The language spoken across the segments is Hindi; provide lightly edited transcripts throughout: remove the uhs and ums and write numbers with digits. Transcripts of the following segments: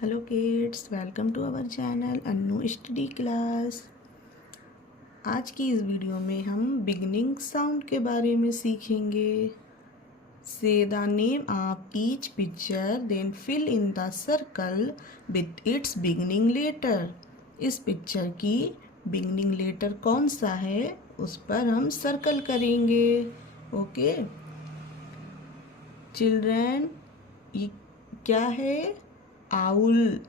Hello kids, welcome to our channel Annu study class. आज की इस वीडियो में हम बिगनिंग साउंड के बारे में सीखेंगे। Say the name of each picture then fill in the circle with its beginning letter. इस पिक्चर की बिगनिंग लेटर कौन सा है उस पर हम सर्कल करेंगे। ओके चिल्ड्रन, ये क्या है? आउल।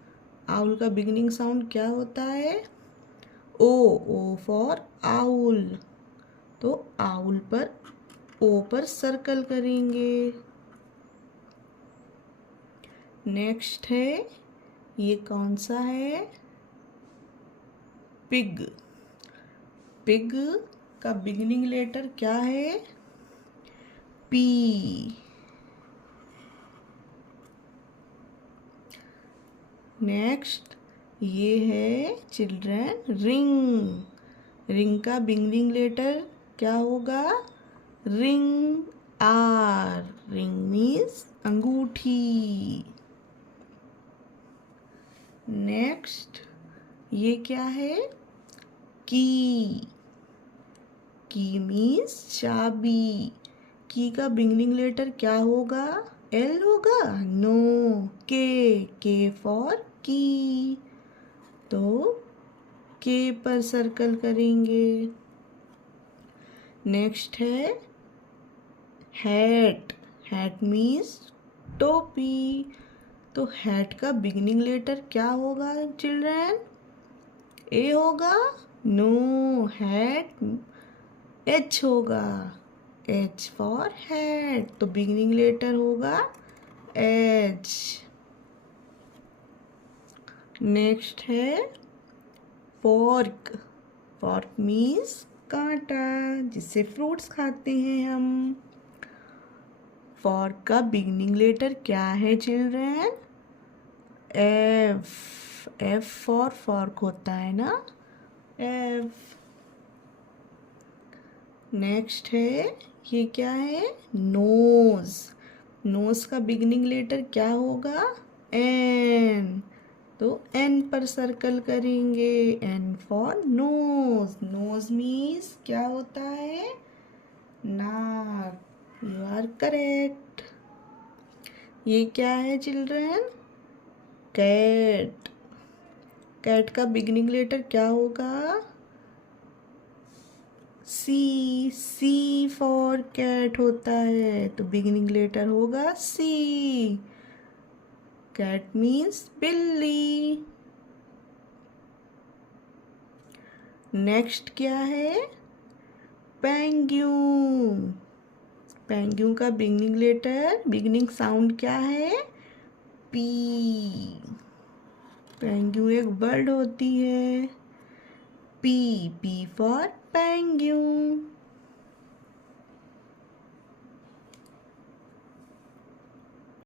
आउल का बिगनिंग साउंड क्या होता है? ओ। O for owl. तो आउल पर ओ पर सर्कल करेंगे। नेक्स्ट है, ये कौन सा है? पिग। पिग का बिगनिंग लेटर क्या है? पी। नेक्स्ट ये है चिल्ड्रन रिंग। रिंग का बिगनिंग लेटर क्या होगा? रिंग। आर। रिंग मीन्स अंगूठी। नेक्स्ट ये क्या है? की। की मीन्स चाबी। की का बिगनिंग लेटर क्या होगा? एल होगा? नो, के फॉर की। तो के पर सर्कल करेंगे। नेक्स्ट है हैट। हैट मीन्स टोपी। तो हैट का बिगनिंग लेटर क्या होगा चिल्ड्रन? ए होगा? नो, हैट एच होगा। H for hat. तो बिगनिंग लेटर होगा एच। नेक्स्ट है फॉर्क। फॉर्क मीन्स कांटा, जिससे फ्रूट्स खाते हैं हम। फॉर्क का बिगनिंग लेटर क्या है children? F. F for fork होता है ना, एफ। नेक्स्ट है, ये क्या है? नोज। नोज का बिगनिंग लेटर क्या होगा? एन। तो एन पर सर्कल करेंगे। N for nose. Nose means क्या होता है? नाक। You are correct. ये क्या है चिल्ड्रन? कैट। कैट का बिगनिंग लेटर क्या होगा? सी। सी फॉर कैट होता है, तो बिगिनिंग लेटर होगा सी। कैट मीन्स बिल्ली। नेक्स्ट क्या है? पेंगुइन। पेंगुइन का बिगिनिंग लेटर, बिगिनिंग साउंड क्या है? पी। पेंगुइन एक बर्ड होती है। पी। P for penguin.